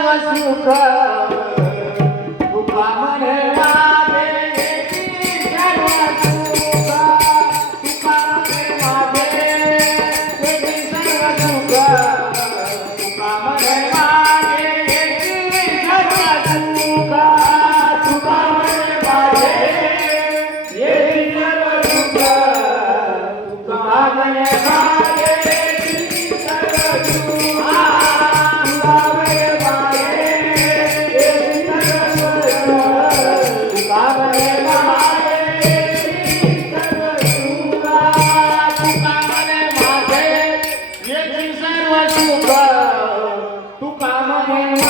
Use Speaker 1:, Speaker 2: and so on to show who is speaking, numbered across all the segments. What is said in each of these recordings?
Speaker 1: तुका तुका परमरे माझे हेच चरणा तुका तुका परमरे माझे हेच તું કામ તું કામ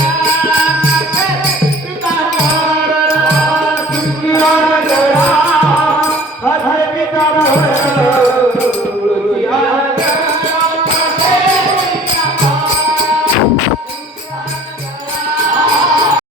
Speaker 1: Oh